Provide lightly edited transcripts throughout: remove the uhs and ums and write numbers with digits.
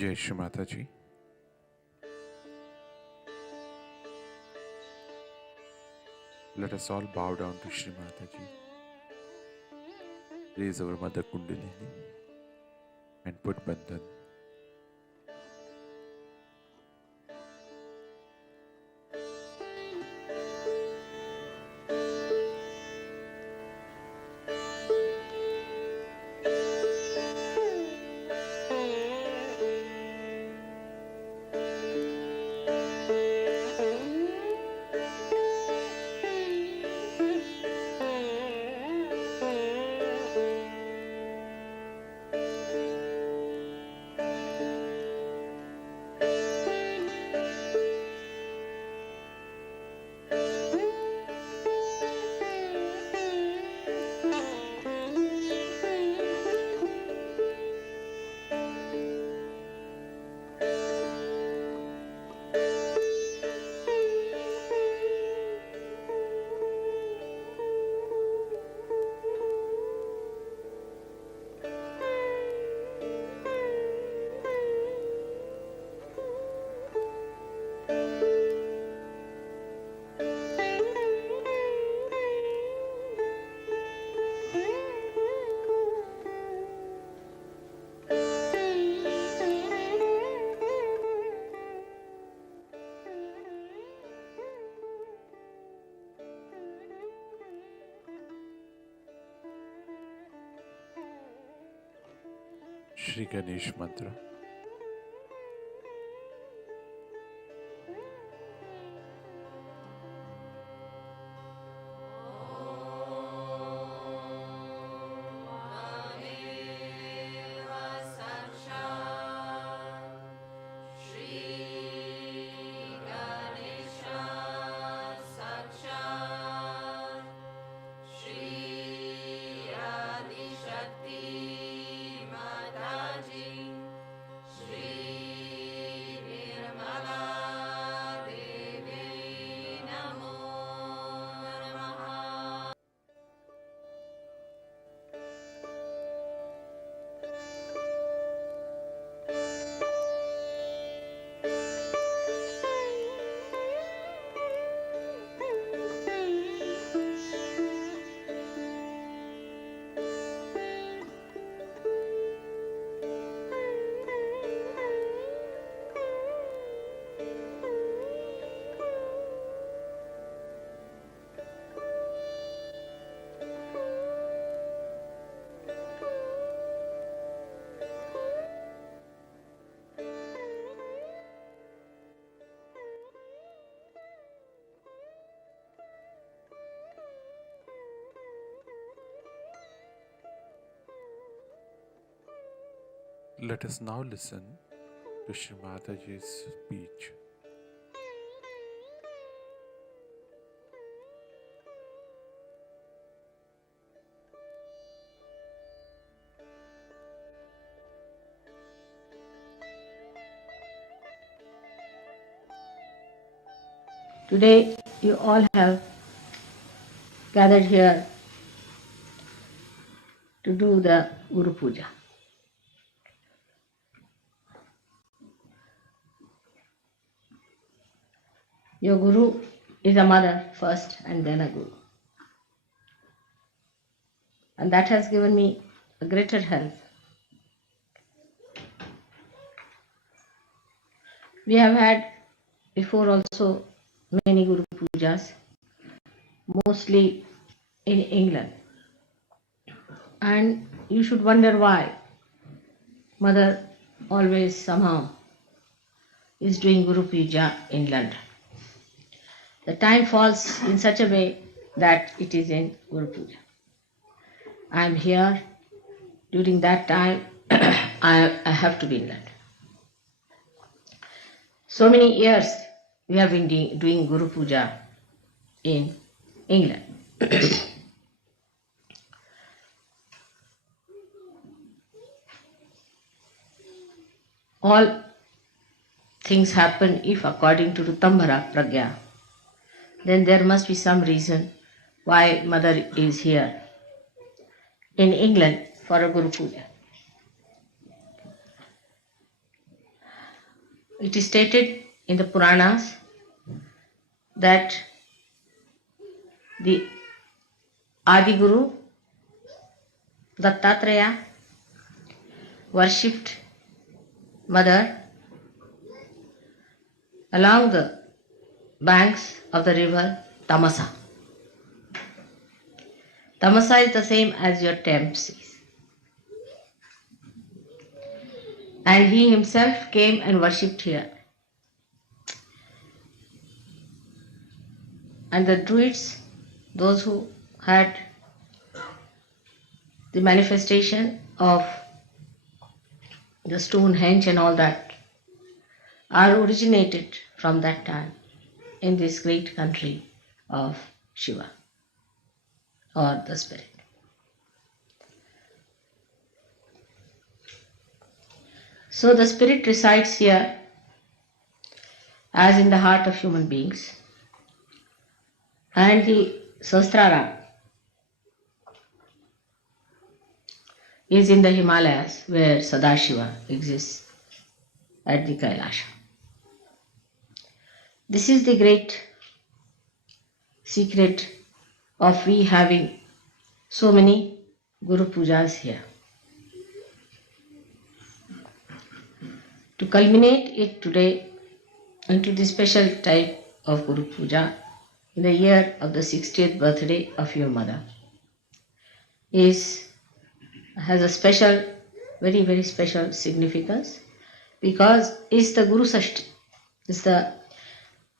Jai Shri Mataji. Let us all bow down to Shri Mataji. Raise our Mother Kundalini and put Bandhan. Shri Ganesh Mantra. Let us now listen to Shri Mataji's speech. Today you all have gathered here to do the Guru Puja. Your Guru is a mother first and then a Guru. And that has given me a greater help. We have had before also many Guru Pujas, mostly in England. And you should wonder why Mother always somehow is doing Guru Puja in London. The time falls in such a way that it is in Guru Puja. I am here. During that time, I have to be in London. So many years we have been doing Guru Puja in England. All things happen if according to Rutambara Pragya, then there must be some reason why Mother is here in England for a Guru Puja. It is stated in the Puranas that the Adi Guru Dattatreya worshipped Mother along the banks of the river Tamasa. Tamasa is the same as your Thames is. And he himself came and worshipped here. And the Druids, those who had the manifestation of the Stonehenge and all that, are originated from that time in this great country of Shiva or the spirit. So the spirit resides here as in the heart of human beings, and the Sahasrara is in the Himalayas where Sadashiva exists at the Kailasha. This is the great secret of we having so many Guru Pujas here. To culminate it today into the special type of Guru Puja in the year of the 60th birthday of your mother has a special, very, very special significance, because it's the Guru Sashti. It's the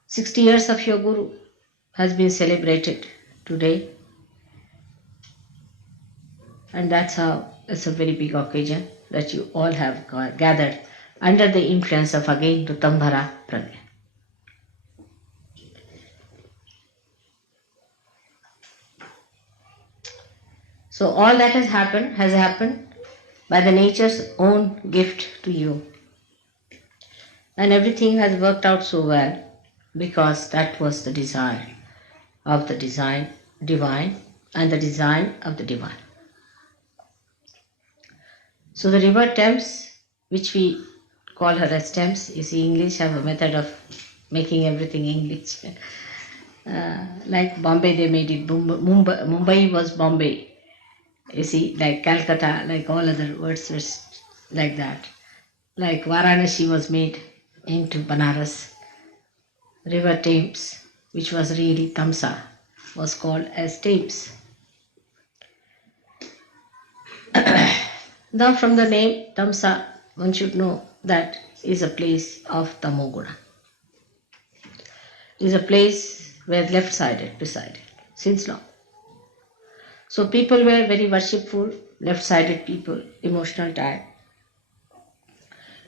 60 years of your Guru has been celebrated today, and that's how it's a very big occasion that you all have gathered under the influence of again Ritambhara Pragya. So all that has happened by the nature's own gift to you. And everything has worked out so well because that was the desire of the divine and the design of the divine. So the river Thames, which we call her as Thames, you see English have a method of making everything English. Like Bombay, they made it Mumbai was Bombay. You see, like Calcutta, like all other words were like that. Like Varanasi was made into Banaras. River Thames, which was really Tamsa, was called as Thames. Now from the name Tamsa, one should know that is a place of Tamoguna. Is a place where left-sided resided since long. So people were very worshipful, left-sided people, emotional type.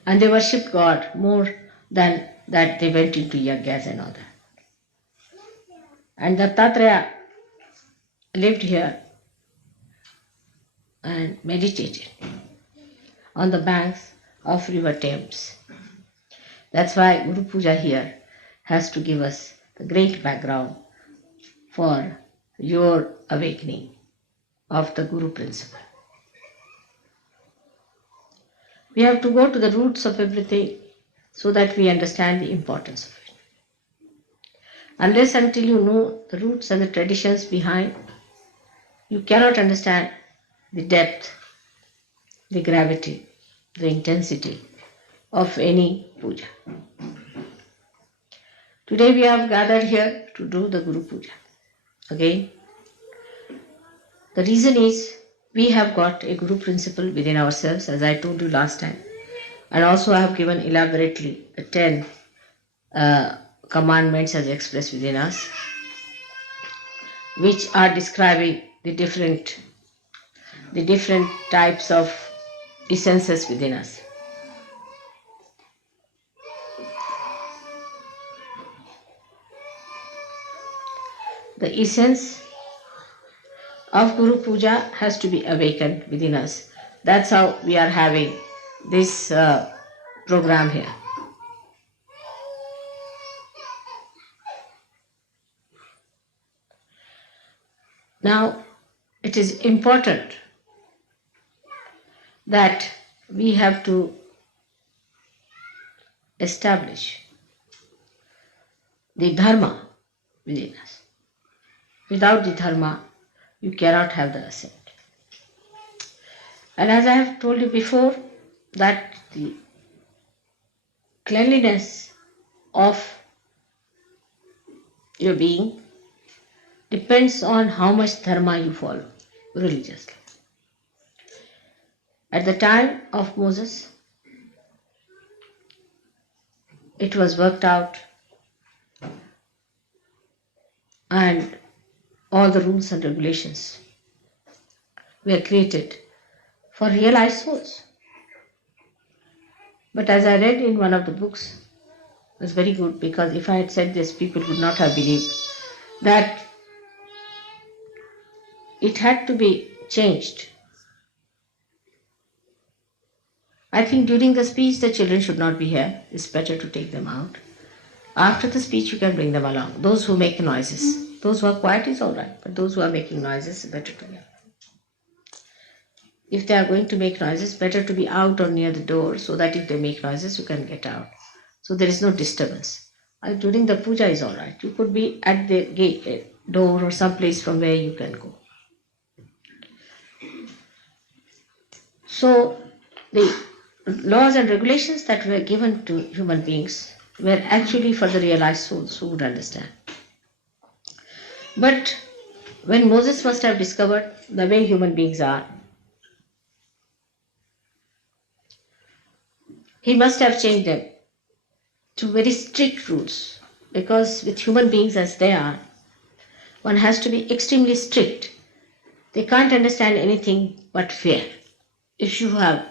And they worshipped God more than that they went into yagyas and all that. And Dattatreya lived here and meditated on the banks of river Thames. That's why Guru Puja here has to give us the great background for your awakening of the Guru principle. We have to go to the roots of everything so that we understand the importance of it. Unless until you know the roots and the traditions behind, you cannot understand the depth, the gravity, the intensity of any puja. Today we have gathered here to do the Guru Puja. Again, the reason is we have got a Guru principle within ourselves, as I told you last time. And also I have given elaborately the 10 commandments as expressed within us, which are describing the different types of essences within us. The essence of Guru Puja has to be awakened within us. That's how we are having this program here. Now, it is important that we have to establish the dharma within us. Without the dharma, you cannot have the ascent. And as I have told you before, that the cleanliness of your being depends on how much dharma you follow religiously. At the time of Moses, it was worked out and all the rules and regulations were created for realized souls. But as I read in one of the books, it was very good, because if I had said this, people would not have believed, that it had to be changed. I think during the speech the children should not be here. It's better to take them out. After the speech you can bring them along. Those who make noises. Those who are quiet is all right, but those who are making noises, better to be out. If they are going to make noises, better to be out or near the door, so that if they make noises you can get out. So there is no disturbance. During the puja is all right. You could be at the gate, door, or some place from where you can go. So the laws and regulations that were given to human beings were actually for the realized souls who would understand. But when Moses must have discovered the way human beings are, he must have changed them to very strict rules, because with human beings as they are, one has to be extremely strict. They can't understand anything but fear. If you have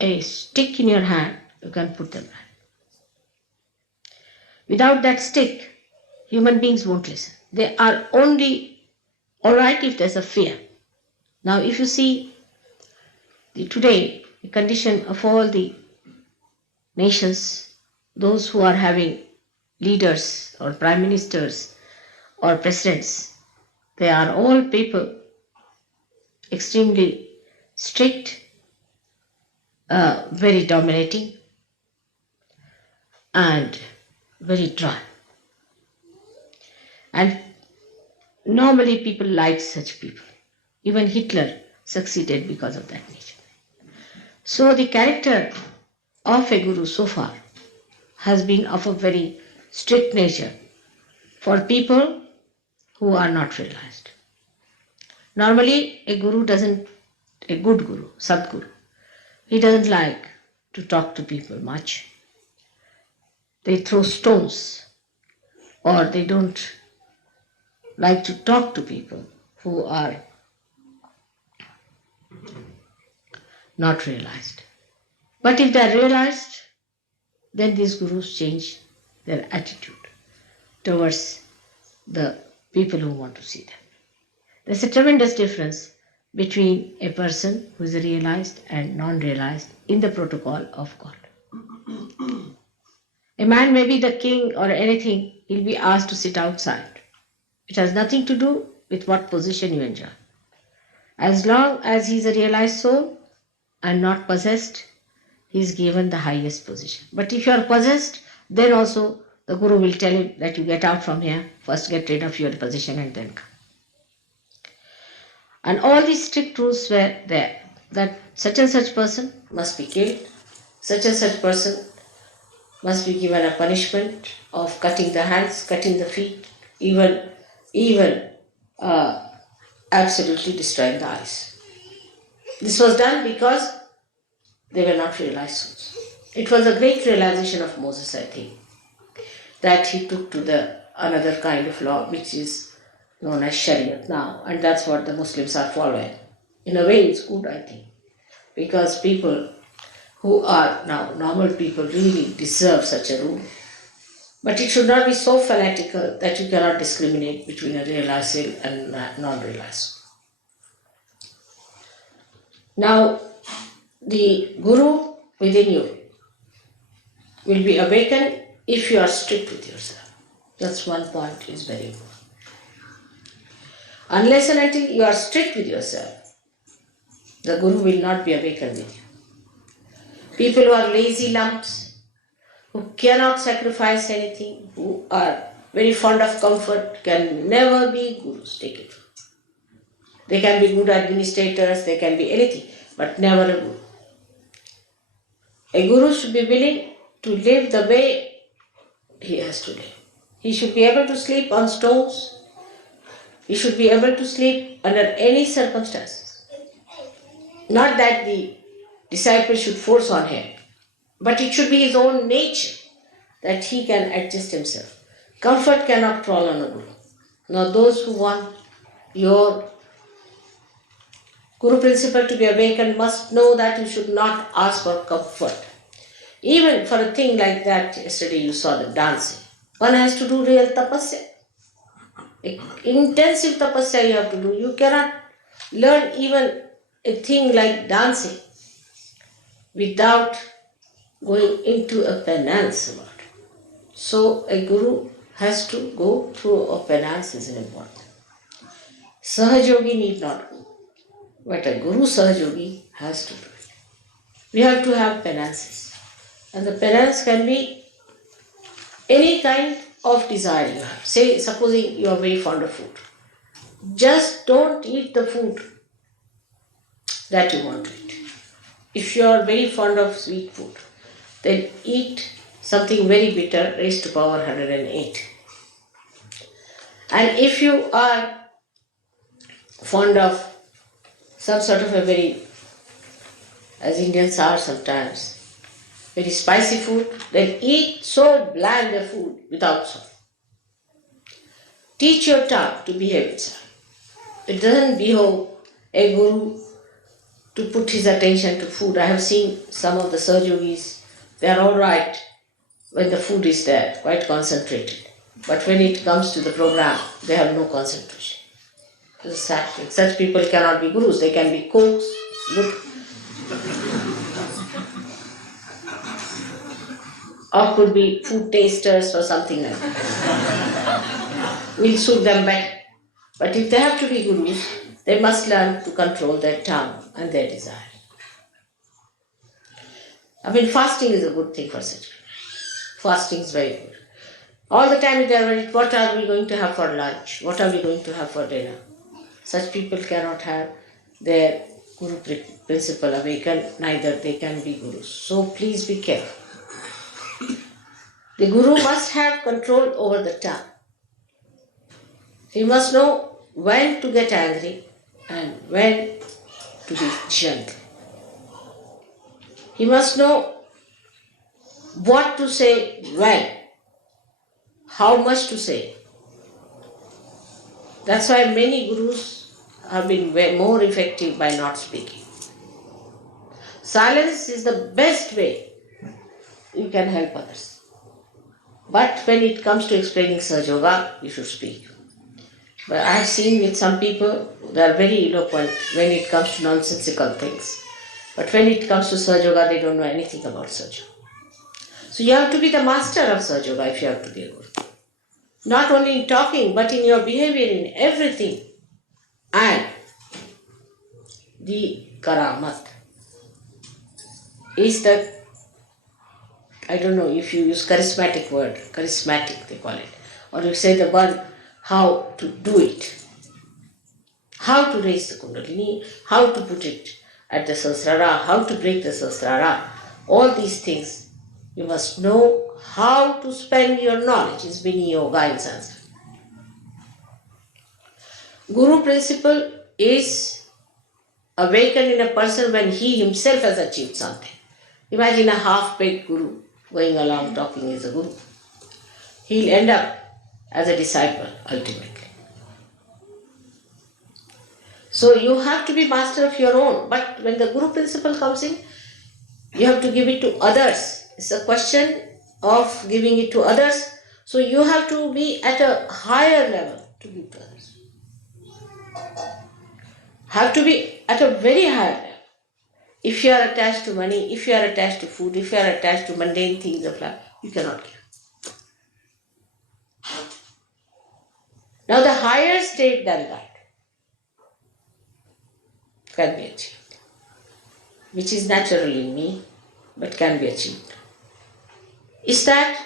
a stick in your hand, you can put them back. Without that stick, human beings won't listen. They are only all right if there's a fear. Now, if you see today, the condition of all the nations, those who are having leaders or prime ministers or presidents, they are all people extremely strict, very dominating, and very dry. And normally people like such people. Even Hitler succeeded because of that nature. So the character of a guru so far has been of a very strict nature for people who are not realized. Normally a good guru, Sadguru, he doesn't like to talk to people much. They throw stones, or they don't like to talk to people who are not realized. But if they are realized, then these gurus change their attitude towards the people who want to see them. There's a tremendous difference between a person who is realized and non-realized in the protocol of God. A man may be the king or anything, he'll be asked to sit outside. It has nothing to do with what position you enjoy. As long as he's a realized soul and not possessed, he's given the highest position. But if you are possessed, then also the guru will tell him that you get out from here, first get rid of your position and then come. And all these strict rules were there, that such and such person must be killed, such and such person must be given a punishment of cutting the hands, cutting the feet, even absolutely destroying the eyes. This was done because they were not realized souls. It was a great realization of Moses, I think, that he took to another kind of law, which is known as Shariat now, and that's what the Muslims are following. In a way, it's good, I think, because people who are now normal people really deserve such a rule. But it should not be so fanatical that you cannot discriminate between a realized soul and non-realized soul. Now, the guru within you will be awakened if you are strict with yourself. That's one point is very important. Unless and until you are strict with yourself, the guru will not be awakened with you. People who are lazy lumps, who cannot sacrifice anything, who are very fond of comfort, can never be gurus. Take it. They can be good administrators, they can be anything, but never a guru. A guru should be willing to live the way he has to live. He should be able to sleep on stones. He should be able to sleep under any circumstances. Not that the disciple should force on him, but it should be his own nature that he can adjust himself. Comfort cannot crawl on a guru. Now those who want your Guru principle to be awakened must know that you should not ask for comfort. Even for a thing like that, yesterday you saw the dancing. One has to do real tapasya. Intensive tapasya you have to do. You cannot learn even a thing like dancing without going into a penance about it. So a guru has to go through a penance is important. Sahajogi need not go. But a Guru Sahajogi has to do it. We have to have penances. And the penance can be any kind of desire you have. Say, supposing you are very fond of food. Just don't eat the food that you want to eat. If you are very fond of sweet food, then eat something very bitter, raised to power 108. And if you are fond of some sort of a very, as Indians are sometimes, very spicy food, then eat so bland a food without salt. Teach your tongue to behave itself. It doesn't behove a guru to put his attention to food. I have seen some of the Sahajogis, they are all right when the food is there, quite concentrated. But when it comes to the program, they have no concentration. It's a sad thing. Such people cannot be gurus. They can be cooks, or could be food tasters or something like that. We'll suit them better. But if they have to be gurus, they must learn to control their tongue and their desire. I mean, fasting is a good thing for such people. Fasting is very good. All the time they are worried, what are we going to have for lunch? What are we going to have for dinner? Such people cannot have their Guru principle awakened, neither they can be gurus. So please be careful. The Guru must have control over the tongue. He must know when to get angry and when to be gentle. He must know what to say when, how much to say. That's why many gurus have been more effective by not speaking. Silence is the best way you can help others. But when it comes to explaining Sahaja Yoga, you should speak. But I have seen with some people, they are very eloquent when it comes to nonsensical things. But when it comes to Sahaja Yoga, they don't know anything about Sahaja Yoga. So you have to be the master of Sahaja Yoga if you have to be a guru. Not only in talking, but in your behavior, in everything. And the karamat is the, I don't know if you use charismatic word, charismatic they call it, or you say the one how to do it, how to raise the kundalini, how to put it at the sahasrara, how to break the sahasrara, all these things you must know how to spend your knowledge. Is Vini Yoga in Sanskrit. Guru principle is awakened in a person when he himself has achieved something. Imagine a half-baked guru going along talking as a guru. He'll end up as a disciple ultimately. So you have to be master of your own. But when the guru principle comes in, you have to give it to others. It's a question of giving it to others. So you have to be at a higher level to give to others. Have to be at a very high level. If you are attached to money, if you are attached to food, if you are attached to mundane things of life, you cannot give. Now the higher state than that can be achieved, which is natural in me, but can be achieved, is that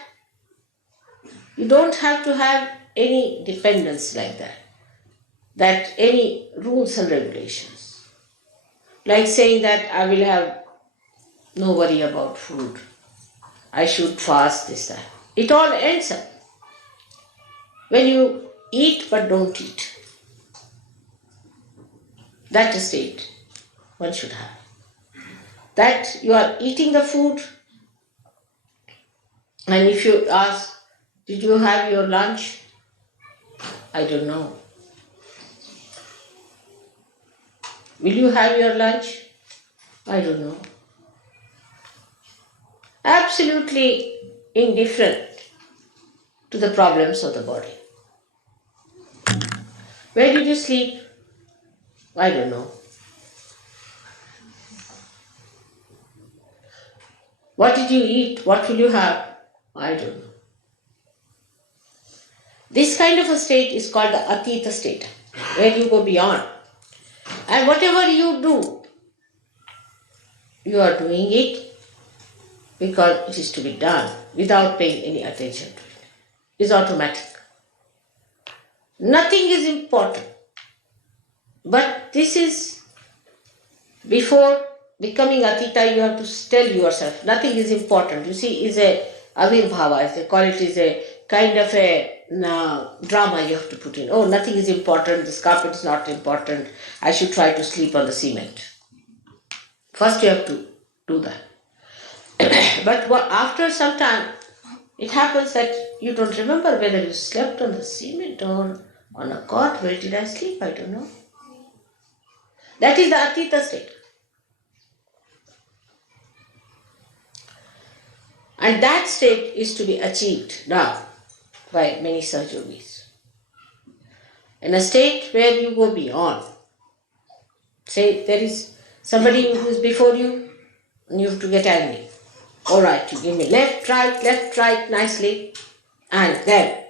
you don't have to have any dependence like that any rules and regulations. Like saying that I will have no worry about food, I should fast this, that. It all ends up when you eat but don't eat. That's a state one should have. That you are eating the food, and if you ask, did you have your lunch? I don't know. Will you have your lunch? I don't know. Absolutely indifferent to the problems of the body. Where did you sleep? I don't know. What did you eat? What will you have? I don't know. This kind of a state is called the Atita state, where you go beyond. And whatever you do, you are doing it because it is to be done without paying any attention to it. It is automatic. Nothing is important. But this is, before becoming Atita, you have to tell yourself, nothing is important. You see, is a avirbhava, as they call it, is a kind of a drama you have to put in. Oh, nothing is important, this carpet is not important, I should try to sleep on the cement. First you have to do that. But after some time, it happens that you don't remember whether you slept on the cement or on a cot. Where did I sleep? I don't know. That is the Atita state. And that state is to be achieved now by many such yogis. In a state where you go beyond. Say there is somebody who is before you and you have to get angry. All right, you give me left, right, nicely, and then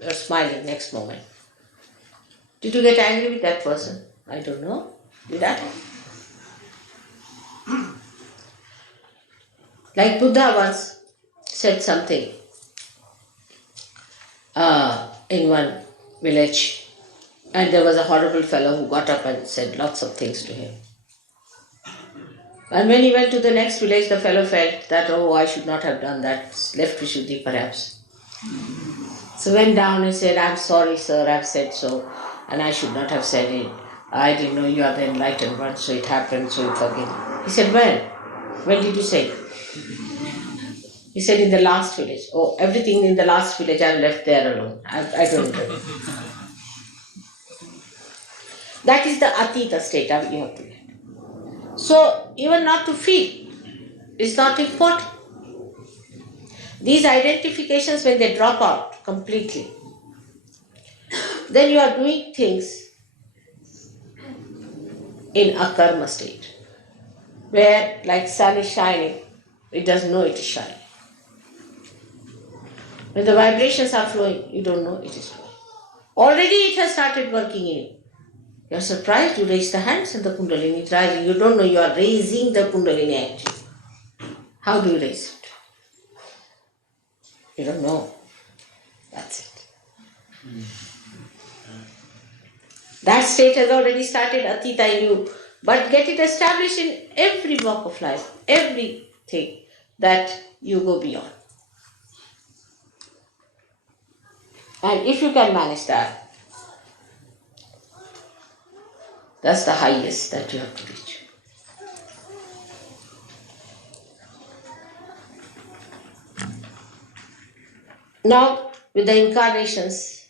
you're smiling next moment. Did you get angry with that person? I don't know. Did I? Like Buddha once said something in one village, and there was a horrible fellow who got up and said lots of things to him. And when he went to the next village, the fellow felt that, oh, I should not have done that, left Vishuddhi perhaps. So went down and said, I'm sorry, sir, I've said so, and I should not have said it. I didn't know you are the enlightened one, so it happened, so forgive me. He said, when? When did you say it? He said, in the last village. Oh, everything in the last village I left there alone. I don't know. That is the Atita state you have to get. So, even not to feel is not important. These identifications, when they drop out completely, then you are doing things in a karma state, where like sun is shining, it doesn't know it is shining. When the vibrations are flowing, you don't know it is flowing. Already it has started working in you. You are surprised, you raise the hands and the Kundalini is rising. You don't know you are raising the Kundalini actually. How do you raise it? You don't know. That's it. That state has already started Atita in you. But get it established in every walk of life, everything that you go beyond. And if you can manage that, that's the highest that you have to reach. Now, with the incarnations,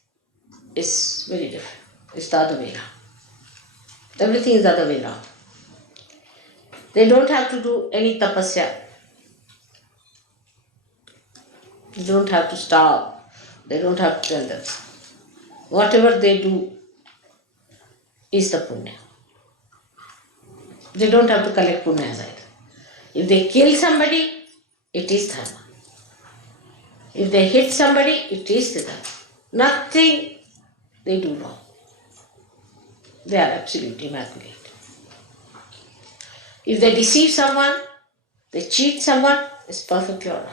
it's very different. It's the other way around. Everything is the other way around. They don't have to do any tapasya. They don't have to starve. They don't have to tell them. Whatever they do is the punya. They don't have to collect punyas either. If they kill somebody, it is dharma. If they hit somebody, it is the dharma. Nothing they do wrong. They are absolutely immaculate. If they deceive someone, they cheat someone, it's perfectly alright.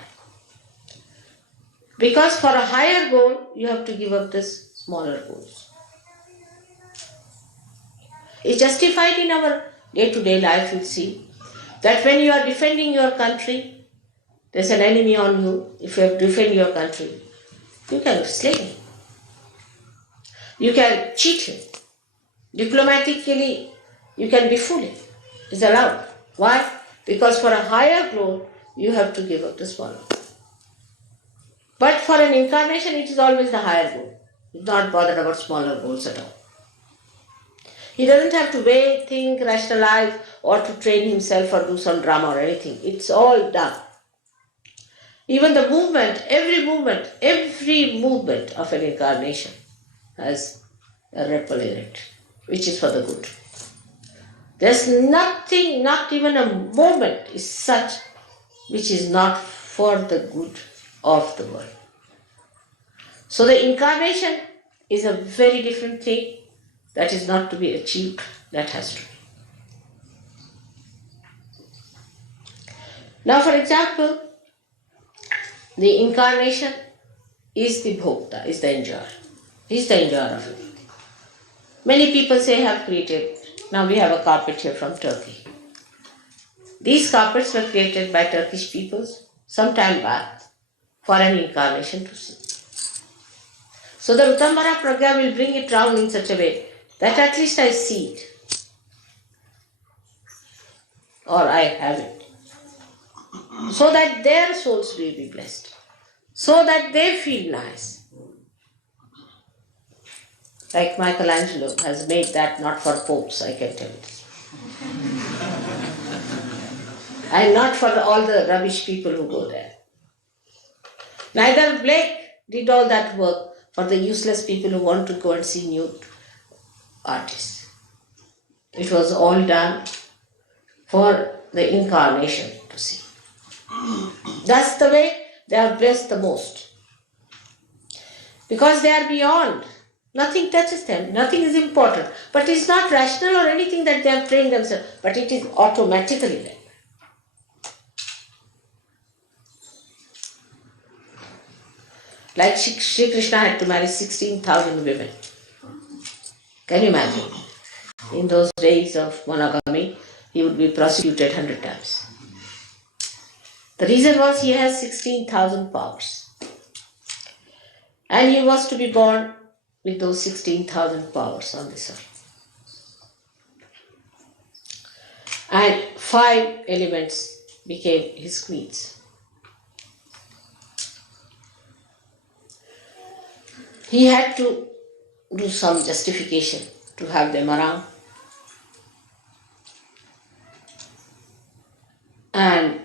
Because for a higher goal, you have to give up this smaller goals. It's justified in our day-to-day life, you'll see, that when you are defending your country, there's an enemy on you. If you have to defend your country, you can slay him. You can cheat him. Diplomatically, you can befool him. It's allowed. Why? Because for a higher goal, you have to give up the smaller. But for an incarnation, it is always the higher goal. He's not bothered about smaller goals at all. He doesn't have to weigh, think, rationalize, or to train himself or do some drama or anything. It's all done. Even the movement, every movement of an incarnation has a ripple in it, which is for the good. There's nothing, not even a moment is such which is not for the good of the world. So the incarnation is a very different thing that is not to be achieved, that has to be. Now, for example, the incarnation is the bhokta, is the enjoyer. He's the enjoyer of everything. Many people say have created. Now we have a carpet here from Turkey. These carpets were created by Turkish peoples some time back for an incarnation to see. So the Utambara Pragya will bring it round in such a way that at least I see it. Or I have it. So that their souls will be blessed. So that they feel nice. Like Michelangelo has made that not for popes, I can tell you. And not for all the rubbish people who go there. Neither Blake did all that work for the useless people who want to go and see nude artists. It was all done for the incarnation to see. That's the way they are blessed the most. Because they are beyond. Nothing touches them. Nothing is important. But it's not rational or anything that they have trained themselves. But it is automatically there. Like Sri Krishna had to marry 16,000 women. Can you imagine? In those days of monogamy, he would be prosecuted 100 times. The reason was he has 16,000 powers. And he was to be born with those 16,000 powers on this earth. And 5 elements became his queens. He had to do some justification to have them around. And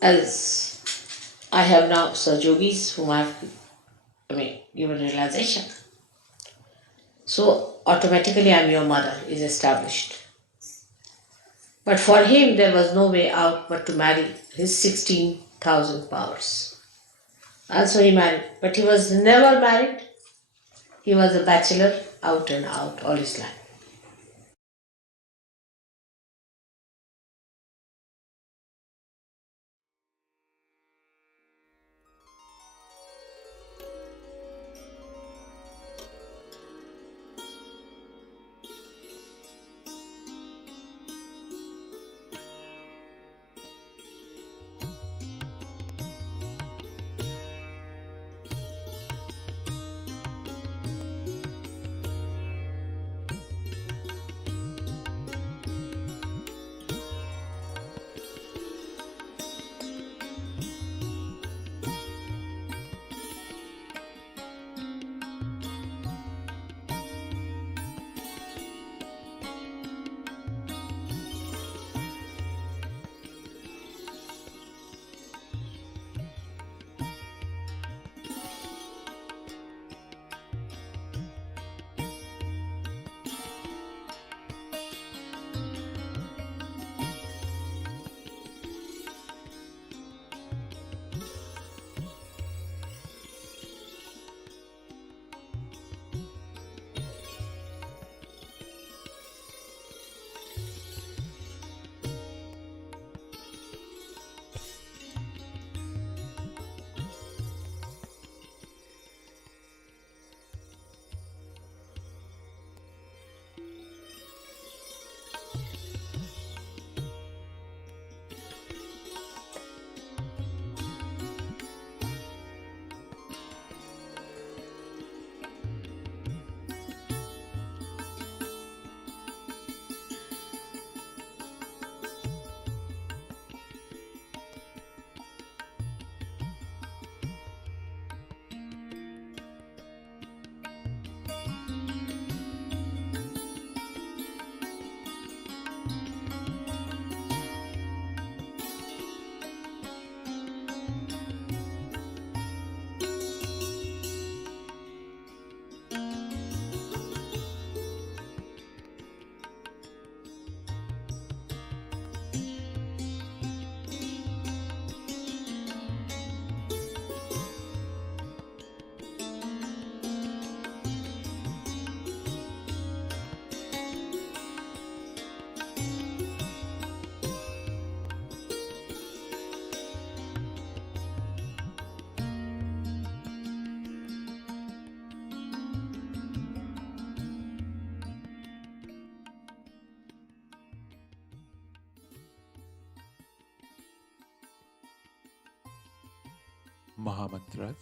as I have now Sahajogis whom I have given realization. So automatically I am your mother is established. But for him there was no way out but to marry his 16,000 powers. And so he married. But he was never married. He was a bachelor out and out all his life. Mahamantras.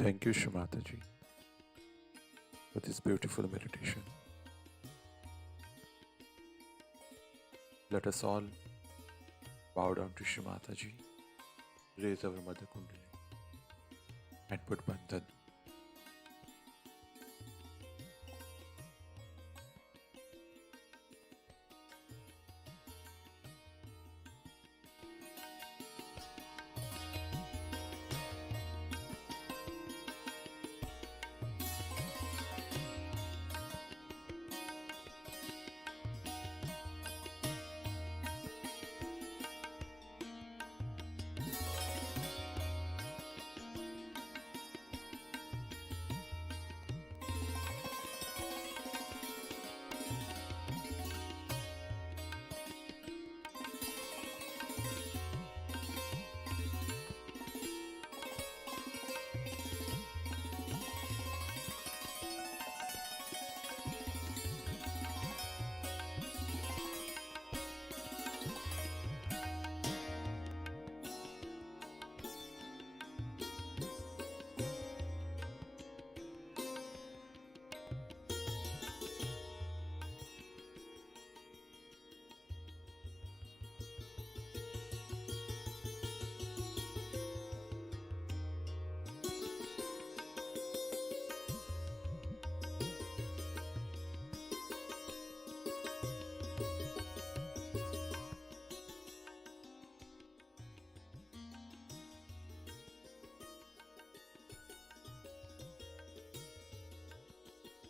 Thank you, Shrimataji, for this beautiful meditation. Let us all bow down to Shrimataji, raise our Mother Kundali, and put Bandhan.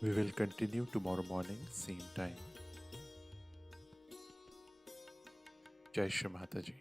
We will continue tomorrow morning, same time. Jai Shri Mataji.